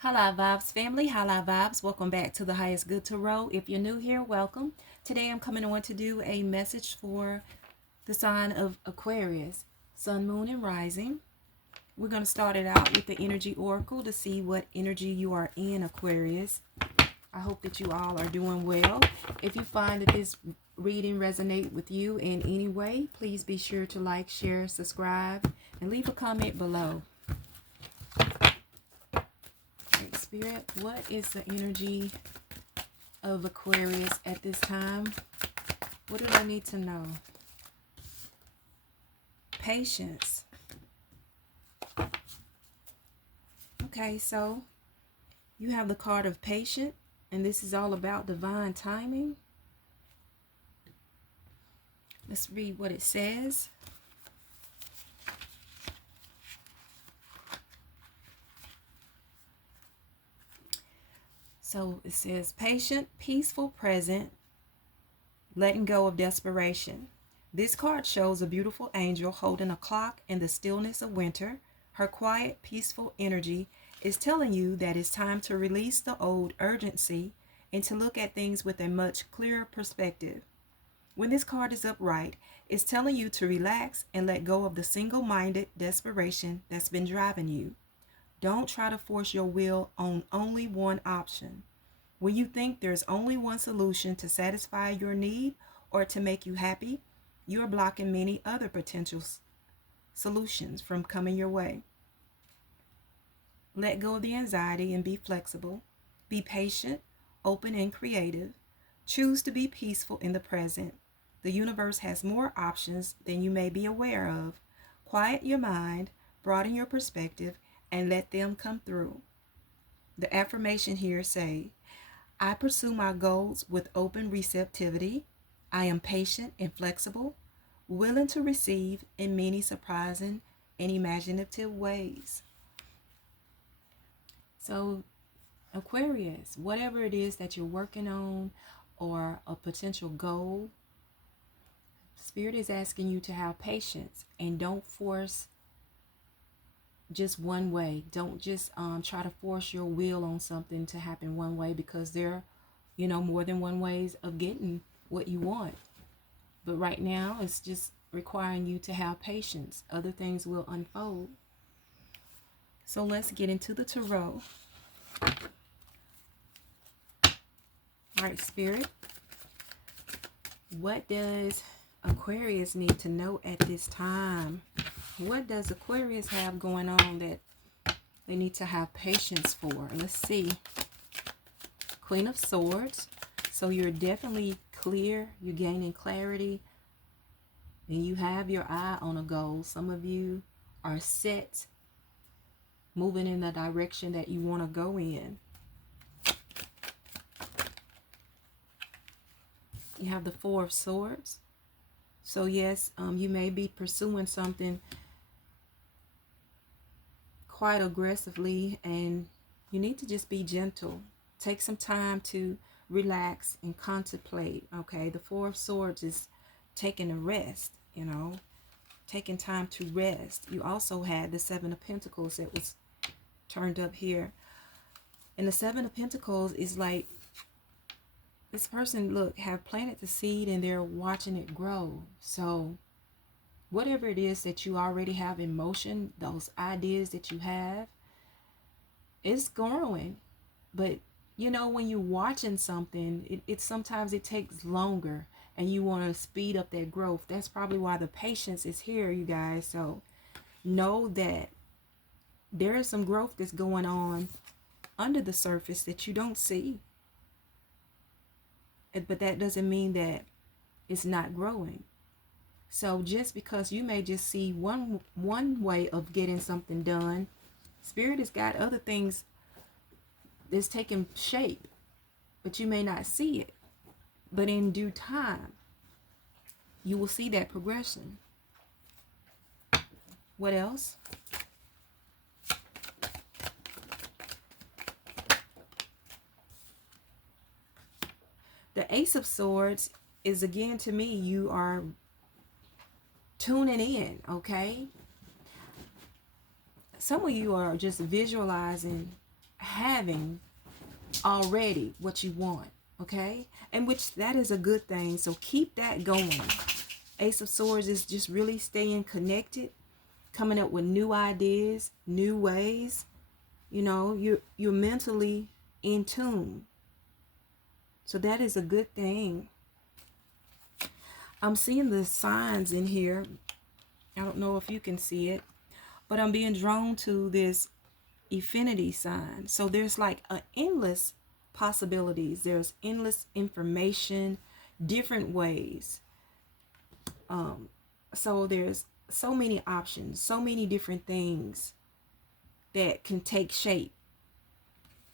Holla Vibes family, Holla Vibes. Welcome back to the Highest Good Tarot. If you're new here, welcome. Today I'm coming on to do a message for the sign of Aquarius, Sun, Moon, and Rising. We're going to start it out with the Energy Oracle to see what energy you are in, Aquarius. I hope that you all are doing well. If you find that this reading resonates with you in any way, please be sure to like, share, subscribe, and leave a comment below. Spirit, what is the energy of Aquarius at this time? What do I need to know? Patience. Okay, so you have the card of patience, and this is all about divine timing. Let's read what it says. So it says, patient, peaceful, present, letting go of desperation. This card shows a beautiful angel holding a clock in the stillness of winter. Her quiet, peaceful energy is telling you that it's time to release the old urgency and to look at things with a much clearer perspective. When this card is upright, it's telling you to relax and let go of the single-minded desperation that's been driving you. Don't try to force your will on only one option. When you think there's only one solution to satisfy your need or to make you happy, you're blocking many other potential solutions from coming your way. Let go of the anxiety and be flexible. Be patient, open, and creative. Choose to be peaceful in the present. The universe has more options than you may be aware of. Quiet your mind, broaden your perspective, and let them come through. The affirmation here say, I pursue my goals with open receptivity. I am patient and flexible, willing to receive in many surprising and imaginative ways. So, Aquarius, whatever it is that you're working on or a potential goal, Spirit is asking you to have patience and don't force just one way. Don't just try to force your will on something to happen one way, because there are more than one ways of getting what you want. But right now it's just requiring you to have patience. Other things will unfold. So let's get into the tarot. All right, Spirit, what does Aquarius need to know at this time? What does Aquarius have going on that they need to have patience for? Let's see. Queen of Swords. So you're definitely clear. You're gaining clarity. And you have your eye on a goal. Some of you are set, moving in the direction that you want to go in. You have the Four of Swords. So yes, you may be pursuing something quite aggressively, and you need to just be gentle. Take some time to relax and contemplate. Okay, the Four of Swords is taking a rest, taking time to rest. You also had the Seven of Pentacles that was turned up here, and the Seven of Pentacles is like this person, look, have planted the seed and they're watching it grow. So whatever it is that you already have in motion, those ideas that you have, it's growing. But when you're watching something, it sometimes it takes longer, and you want to speed up that growth. That's probably why the patience is here, you guys. So know that there is some growth that's going on under the surface that you don't see. But that doesn't mean that it's not growing. So just because you may just see one way of getting something done, Spirit has got other things that's taking shape, but you may not see it. But in due time, you will see that progression. What else? The Ace of Swords is, again, to me, you are tuning in, okay? Some of you are just visualizing having already what you want, okay? And which that is a good thing. So keep that going. Ace of Swords is just really staying connected, coming up with new ideas, new ways. You know, you're mentally in tune. So that is a good thing. I'm seeing the signs in here. I don't know if you can see it, but I'm being drawn to this infinity sign. So there's like an endless possibilities. There's endless information, different ways. So there's so many options, so many different things that can take shape.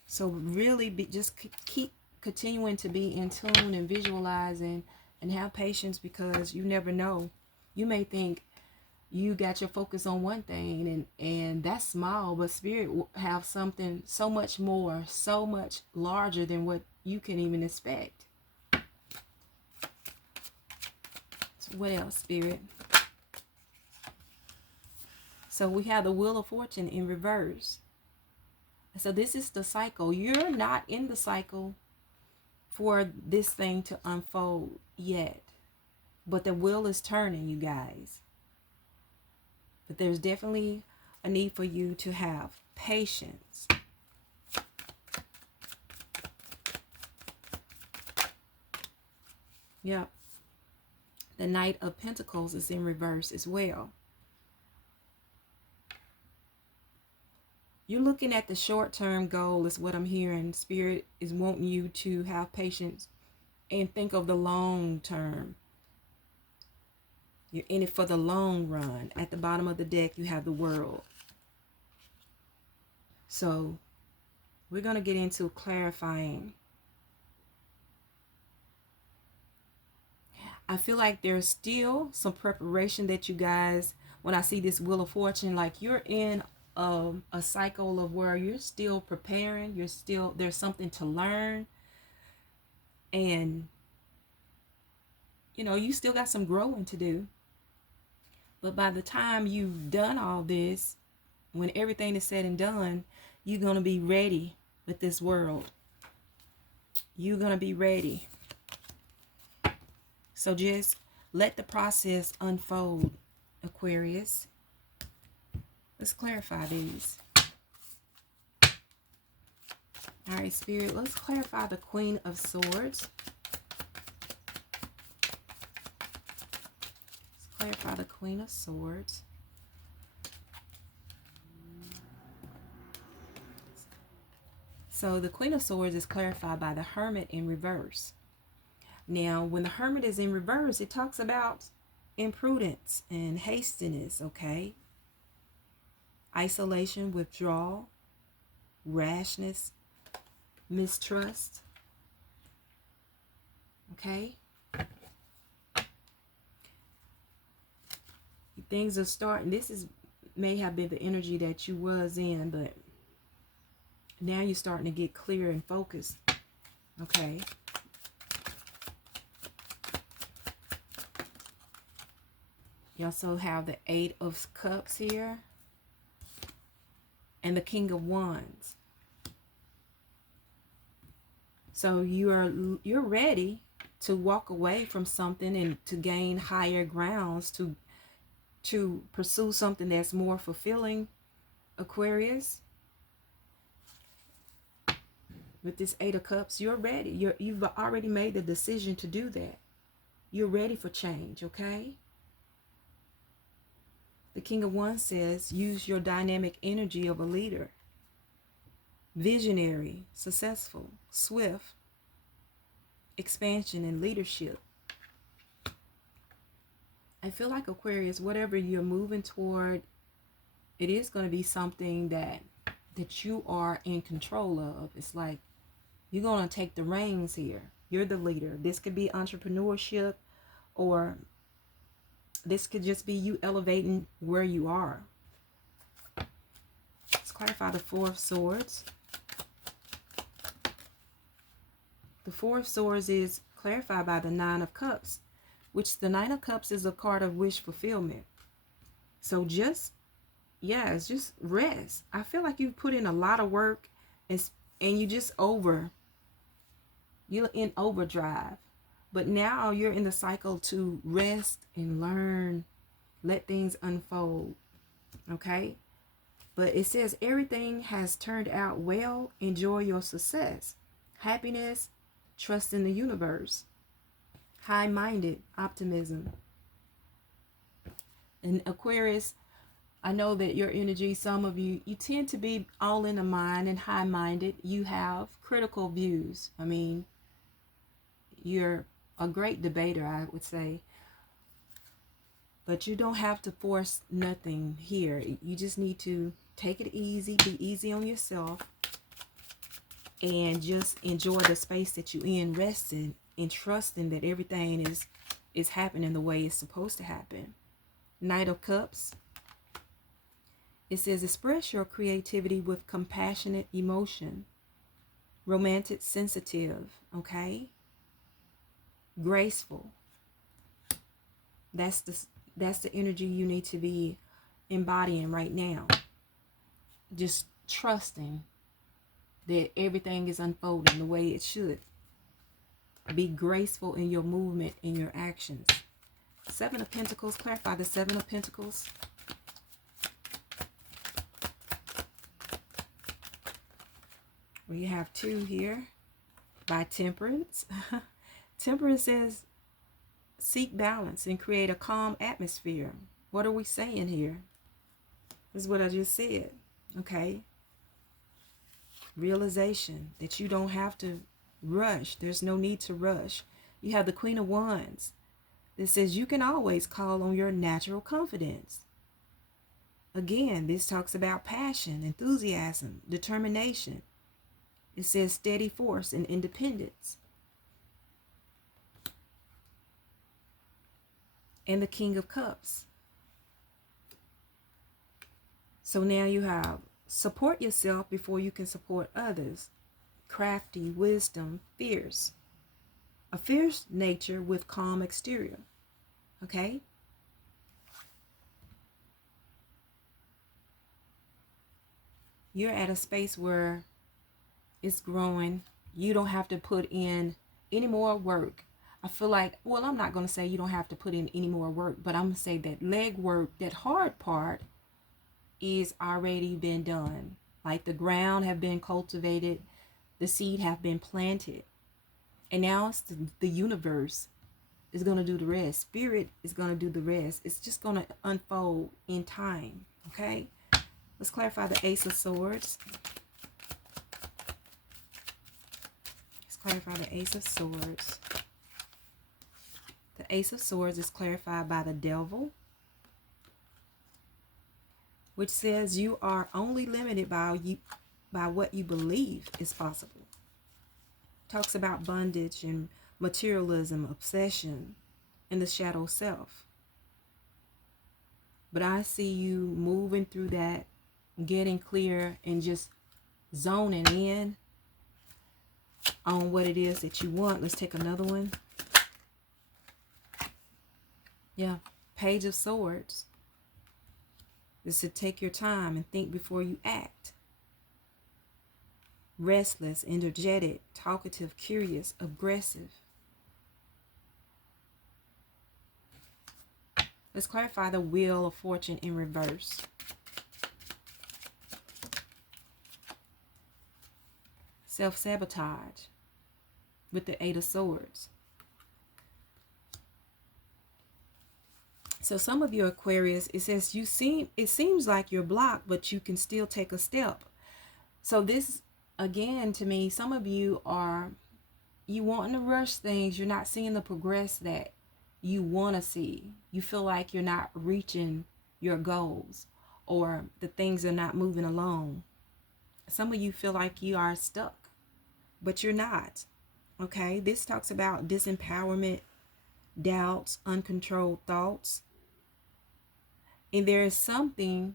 So really just keep continuing to be in tune and visualizing and have patience, because you never know. You may think you got your focus on one thing, and that's small, but spirit will have something so much more, so much larger than what you can even expect. So what else, spirit? So we have the Wheel of Fortune in reverse. So this is the cycle. You're not in the cycle for this thing to unfold yet, but the wheel is turning, you guys. But there's definitely a need for you to have patience. Yep. The Knight of Pentacles is in reverse as well. You're looking at the short-term goal is what I'm hearing. Spirit is wanting you to have patience and think of the long term. You're in it for the long run. At the bottom of the deck, you have the World. So we're going to get into clarifying. I feel like there's still some preparation that you guys, when I see this Wheel of Fortune, like you're in a cycle of where you're still preparing, there's something to learn, and you know, you still got some growing to do. But by the time you've done all this, when everything is said and done, you're going to be ready with this world. You're going to be ready. So just let the process unfold, Aquarius. Let's clarify these. All right, Spirit, let's clarify the Queen of Swords. Let's clarify the Queen of Swords. So the Queen of Swords is clarified by the Hermit in reverse. Now, when the Hermit is in reverse, it talks about imprudence and hastiness, okay? Isolation, withdrawal, rashness, mistrust, okay? Things are starting. May have been the energy that you was in, but now you're starting to get clear and focused, okay? You also have the Eight of Cups here and the King of Wands. So you're ready to walk away from something and to gain higher grounds, to pursue something that's more fulfilling, Aquarius. With this Eight of Cups, you're ready. You've already made the decision to do that. You're ready for change, okay? The King of Wands says, use your dynamic energy of a leader. Visionary, successful, swift, expansion and leadership. I feel like, Aquarius, whatever you're moving toward, it is going to be something that you are in control of. It's like you're going to take the reins here. You're the leader. This could be entrepreneurship, or this could just be you elevating where you are. Let's clarify the Four of Swords. The Four of Swords is clarified by the Nine of Cups, which the Nine of Cups is a card of wish fulfillment. So just rest. I feel like you put in a lot of work It's, and you're in overdrive. But now you're in the cycle to rest and learn, let things unfold. Okay? But it says everything has turned out well. Enjoy your success. Happiness, trust in the universe. High-minded optimism. And Aquarius, I know that your energy, some of you, you tend to be all in the mind and high-minded. You have critical views. I mean, you're a great debater, I would say. But you don't have to force nothing here. You just need to take it easy, be easy on yourself, and just enjoy the space that you're in, resting and trusting that everything is happening the way it's supposed to happen. Knight of Cups. It says express your creativity with compassionate emotion. Romantic, sensitive, okay? Graceful. That's the energy you need to be embodying right now. Just trusting that everything is unfolding the way it should. Be graceful in your movement, in your actions. Seven of Pentacles. Clarify the Seven of Pentacles. We have two here by Temperance. Temperance says, seek balance and create a calm atmosphere. What are we saying here? This is what I just said. Okay. Realization that you don't have to rush. There's no need to rush. You have the Queen of Wands that says you can always call on your natural confidence. Again, this talks about passion, enthusiasm, determination. It says steady force and independence. And the King of Cups. So now you have support yourself before you can support others. Crafty, wisdom, fierce. A fierce nature with calm exterior. Okay? You're at a space where it's growing. You don't have to put in any more work. I feel like, well, I'm not going to say you don't have to put in any more work, but I'm going to say that leg work, that hard part, is already been done. Like the ground have been cultivated, the seed have been planted, and now it's the universe is going to do the rest. Spirit is going to do the rest. It's just going to unfold in time. Okay, let's clarify the Ace of Swords. Let's clarify the Ace of Swords. The Ace of Swords is clarified by the Devil, which says you are only limited by what you believe is possible. Talks about bondage and materialism, obsession, and the shadow self. But I see you moving through that, getting clear, and just zoning in on what it is that you want. Let's take another one. Yeah, Page of Swords. Is to take your time and think before you act. Restless, energetic, talkative, curious, aggressive. Let's clarify the Wheel of Fortune in reverse. Self-sabotage with the Eight of Swords. So some of you Aquarius, it says it seems like you're blocked, but you can still take a step. So this, again, to me, some of you wanting to rush things. You're not seeing the progress that you want to see. You feel like you're not reaching your goals, or the things are not moving along. Some of you feel like you are stuck, but you're not. Okay, this talks about disempowerment, doubts, uncontrolled thoughts. And there is something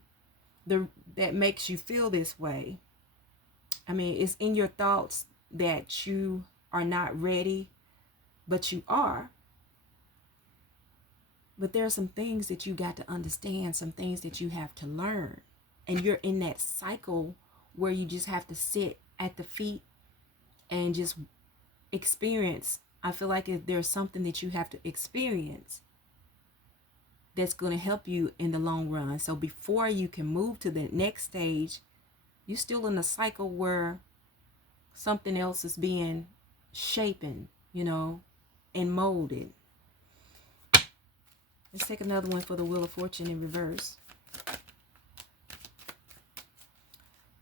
that makes you feel this way. I mean, it's in your thoughts that you are not ready, but you are. But there are some things that you got to understand, some things that you have to learn. And you're in that cycle where you just have to sit at the feet and just experience. I feel like if there's something that you have to experience that's going to help you in the long run. So before you can move to the next stage, you're still in a cycle where something else is being shapen, you know, and molded. Let's take another one for the Wheel of Fortune in reverse.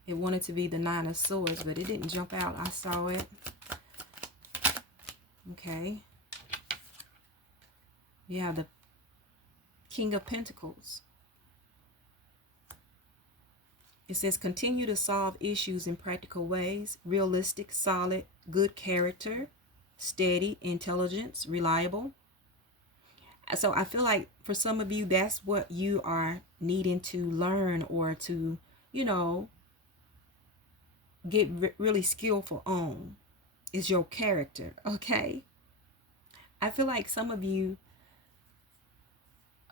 It wanted to be the Nine of Swords, but it didn't jump out. I saw it. Okay. Yeah, the King of Pentacles. It says continue to solve issues in practical ways. Realistic, solid, good character, steady, intelligence, reliable. So I feel like for some of you, that's what you are needing to learn or to, you know, get really skillful on, is your character. Okay. I feel like some of you,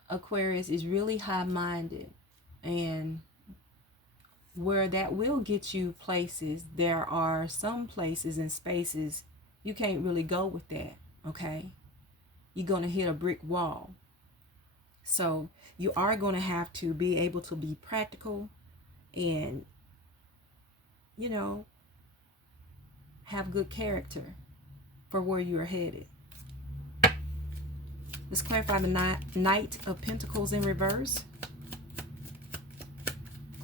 Aquarius, is really high-minded, and where that will get you places, there are some places and spaces you can't really go with that. Okay. You're going to hit a brick wall. So you are going to have to be able to be practical and, you know, have good character for where you're headed. Let's clarify the Knight of Pentacles in reverse.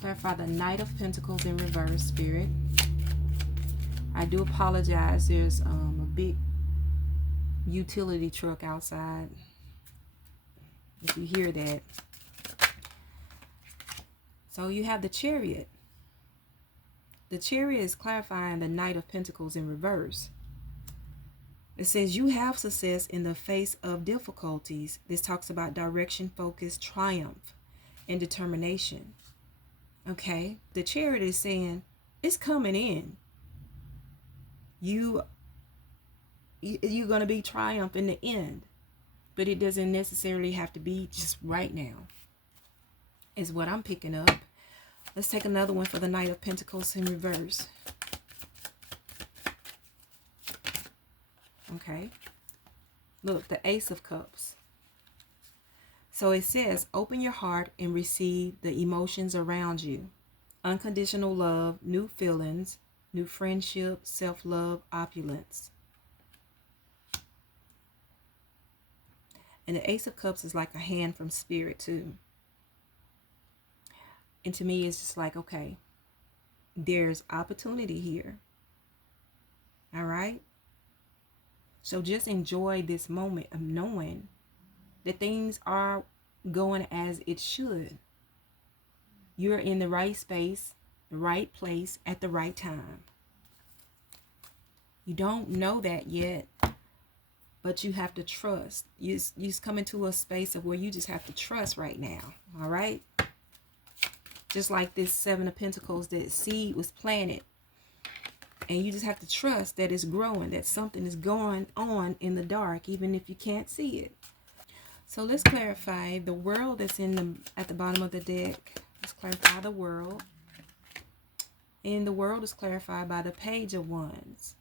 Clarify the Knight of Pentacles in reverse, Spirit. I do apologize. There's a big utility truck outside. If you hear that. So you have the Chariot. The Chariot is clarifying the Knight of Pentacles in reverse. It says you have success in the face of difficulties. This talks about direction, focus, triumph, and determination. Okay. The Chariot is saying it's coming in. You're going to be triumph in the end. But it doesn't necessarily have to be just right now, is what I'm picking up. Let's take another one for the Knight of Pentacles in reverse. Okay. Look, the Ace of Cups. So it says, open your heart and receive the emotions around you. Unconditional love, new feelings, new friendship, self-love, opulence. And the Ace of Cups is like a hand from Spirit too. And to me, it's just like, okay, there's opportunity here. All right. So just enjoy this moment of knowing that things are going as it should. You're in the right space, the right place at the right time. You don't know that yet, but you have to trust. You're coming to a space of where you just have to trust right now. All right. Just like this Seven of Pentacles, that seed was planted. And you just have to trust that it's growing, that something is going on in the dark, even if you can't see it. So let's clarify the world that's at the bottom of the deck. Let's clarify the world. And the world is clarified by the Page of Wands.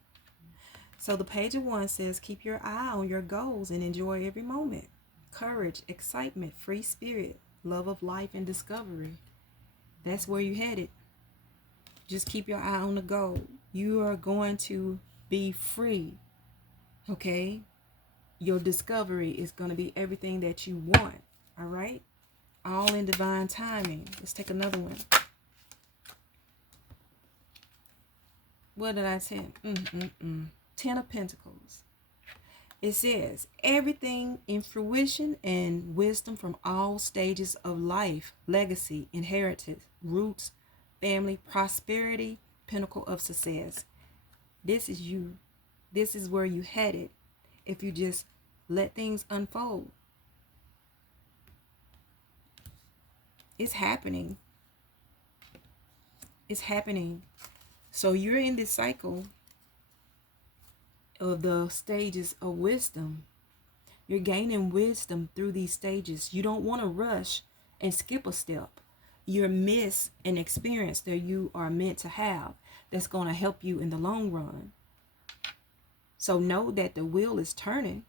So the Page of Wands says, keep your eye on your goals and enjoy every moment. Courage, excitement, free spirit, love of life, and discovery. That's where you're headed. Just keep your eye on the goal. You are going to be free. Okay? Your discovery is going to be everything that you want. All right? All in divine timing. Let's take another one. What did I say? Ten of Pentacles. It says, everything in fruition and wisdom from all stages of life, legacy, inheritance, roots, family, prosperity, pinnacle of success. This is you. This is where you headed if you just let things unfold. It's happening. It's happening. So you're in this cycle of the stages of wisdom. You're gaining wisdom through these stages. You don't want to rush and skip a step. you're miss an experience that you are meant to have that's going to help you in the long run. So know that the wheel is turning,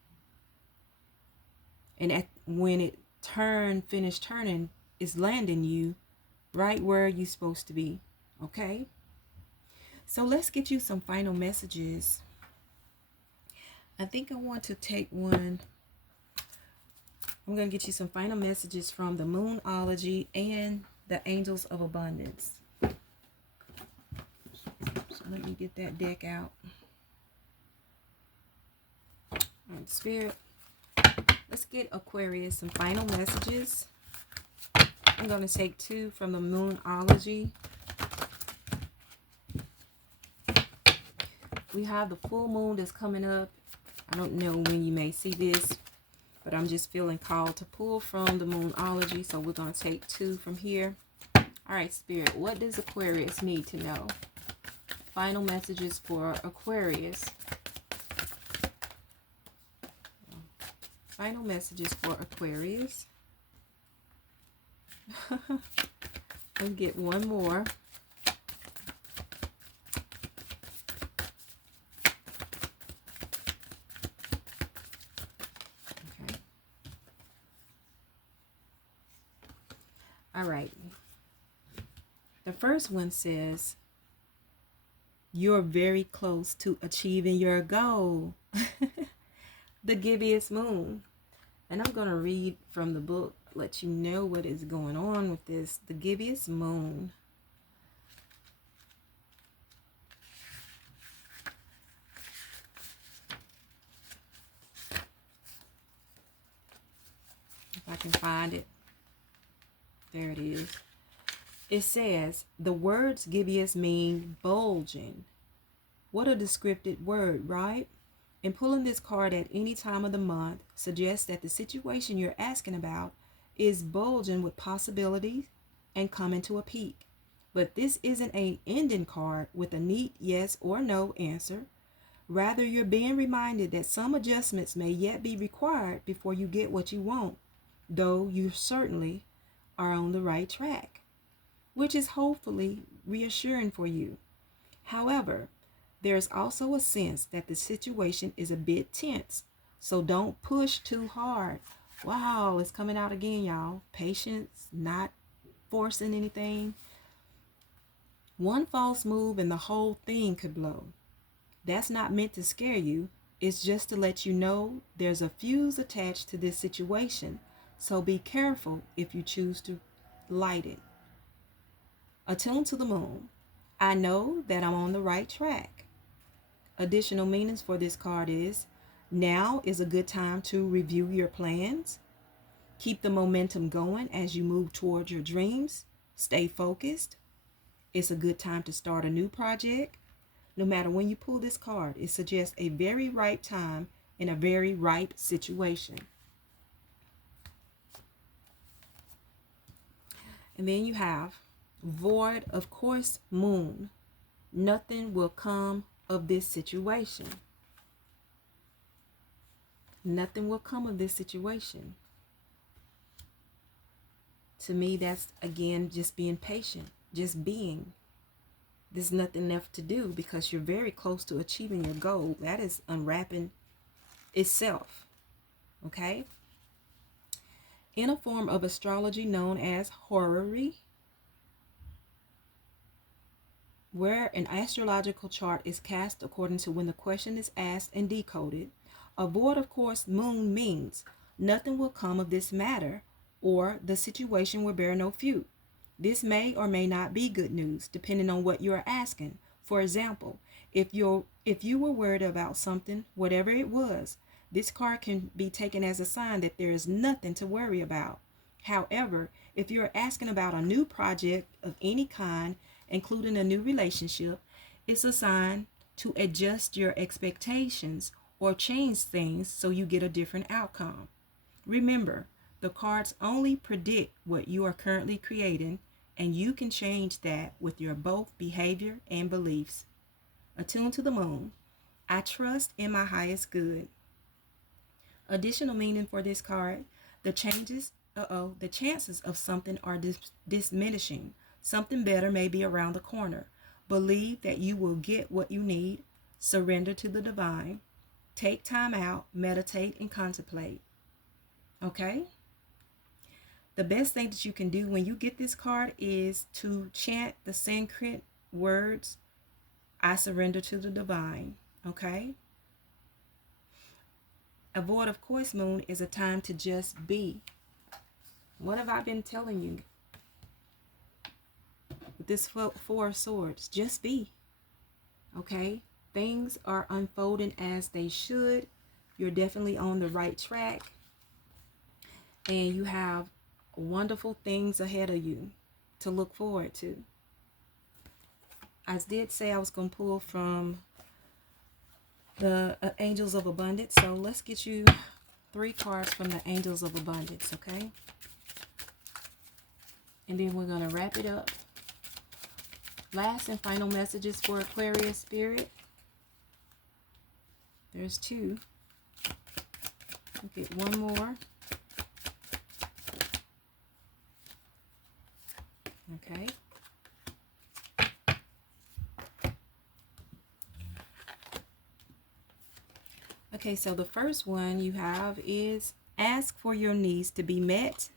and when it finish turning, it's landing you right where you're supposed to be. Okay, so let's get you some final messages. I think I want to take one. I'm going to get you some final messages from the Moonology and the Angels of Abundance. So let me get that deck out. All right, Spirit, let's get Aquarius some final messages. I'm going to take two from the Moonology. We have the full moon that's coming up. I don't know when you may see this, but I'm just feeling called to pull from the Moonology. So we're going to take two from here. All right, Spirit, what does Aquarius need to know? Final messages for Aquarius. Final messages for Aquarius. Let's get one more. Okay. All right. The first one says, you're very close to achieving your goal. The gibbous moon. And I'm going to read from the book, let you know what is going on with this. The gibbous moon. If I can find it. There it is. It says, the words gibbous mean bulging. What a descriptive word, right? And pulling this card at any time of the month suggests that the situation you're asking about is bulging with possibilities and coming to a peak. But this isn't an ending card with a neat yes or no answer. Rather, you're being reminded that some adjustments may yet be required before you get what you want, though you certainly are on the right track, which is hopefully reassuring for you. However, there's also a sense that the situation is a bit tense, so don't push too hard. Wow, it's coming out again, y'all. Patience, not forcing anything. One false move and the whole thing could blow. That's not meant to scare you. It's just to let you know there's a fuse attached to this situation, so be careful if you choose to light it. Attuned to the moon. I know that I'm on the right track. Additional meanings for this card is, now is a good time to review your plans. Keep the momentum going as you move towards your dreams. Stay focused. It's a good time to start a new project. No matter when you pull this card, it suggests a very right time in a very right situation. And then you have void, of course, moon. Nothing will come of this situation. Nothing will come of this situation. To me, that's, again, just being patient, just being. There's nothing left to do because you're very close to achieving your goal. That is unwrapping itself, okay? In a form of astrology known as horary, where an astrological chart is cast according to when the question is asked and decoded, a void, of course, moon means nothing will come of this matter, or the situation will bear no fruit. This may or may not be good news, depending on what you are asking. For example, if you were worried about something, whatever it was, this card can be taken as a sign that there is nothing to worry about. However, if you're asking about a new project of any kind, including a new relationship, it's a sign to adjust your expectations or change things so you get a different outcome. Remember, the cards only predict what you are currently creating, and you can change that with your both behavior and beliefs. Attuned to the moon. I trust in my highest good. Additional meaning for this card, the changes the chances of something are diminishing. Something better may be around the corner. Believe that you will get what you need. Surrender to the divine. Take time out, meditate, and contemplate. Okay? The best thing that you can do when you get this card is to chant the Sanskrit words, I surrender to the divine. Okay? A void of course moon is a time to just be. What have I been telling you? With this Four of Swords, just be. Okay? Things are unfolding as they should. You're definitely on the right track. And you have wonderful things ahead of you to look forward to. I did say I was going to pull from the Angels of Abundance. So let's get you 3 cards from the Angels of Abundance, okay? And then we're going to wrap it up. Last and final messages for Aquarius spirit. There's 2. We'll get one more. Okay. Okay, so the first one you have is ask for your needs to be met.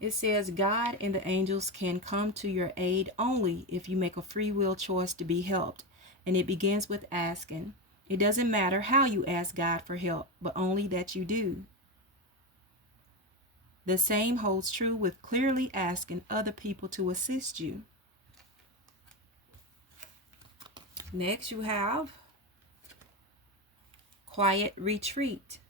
It says God and the angels can come to your aid only if you make a free will choice to be helped. And it begins with asking. It doesn't matter how you ask God for help, but only that you do. The same holds true with clearly asking other people to assist you. Next you have quiet retreat.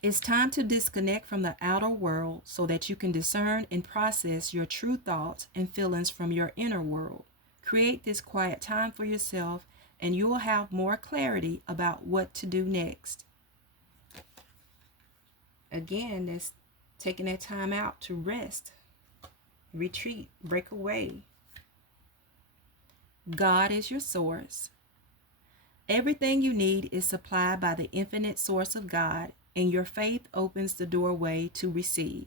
It's time to disconnect from the outer world so that you can discern and process your true thoughts and feelings from your inner world. Create this quiet time for yourself and you will have more clarity about what to do next. Again, that's taking that time out to rest, retreat, break away. God is your source. Everything you need is supplied by the infinite source of God, and your faith opens the doorway to receive.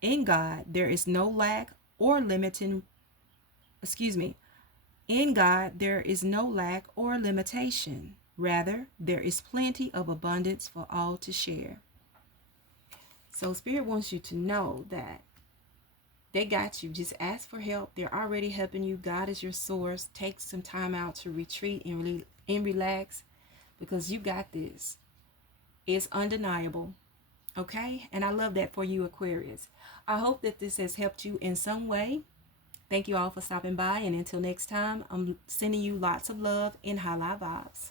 In God, there is no lack or In God, there is no lack or limitation. Rather, there is plenty of abundance for all to share. So Spirit wants you to know that they got you. Just ask for help. They're already helping you. God is your source. Take some time out to retreat and relax because you got this. It's undeniable. Okay? And I love that for you, Aquarius. I hope that this has helped you in some way. Thank you all for stopping by. And until next time, I'm sending you lots of love and high vibes.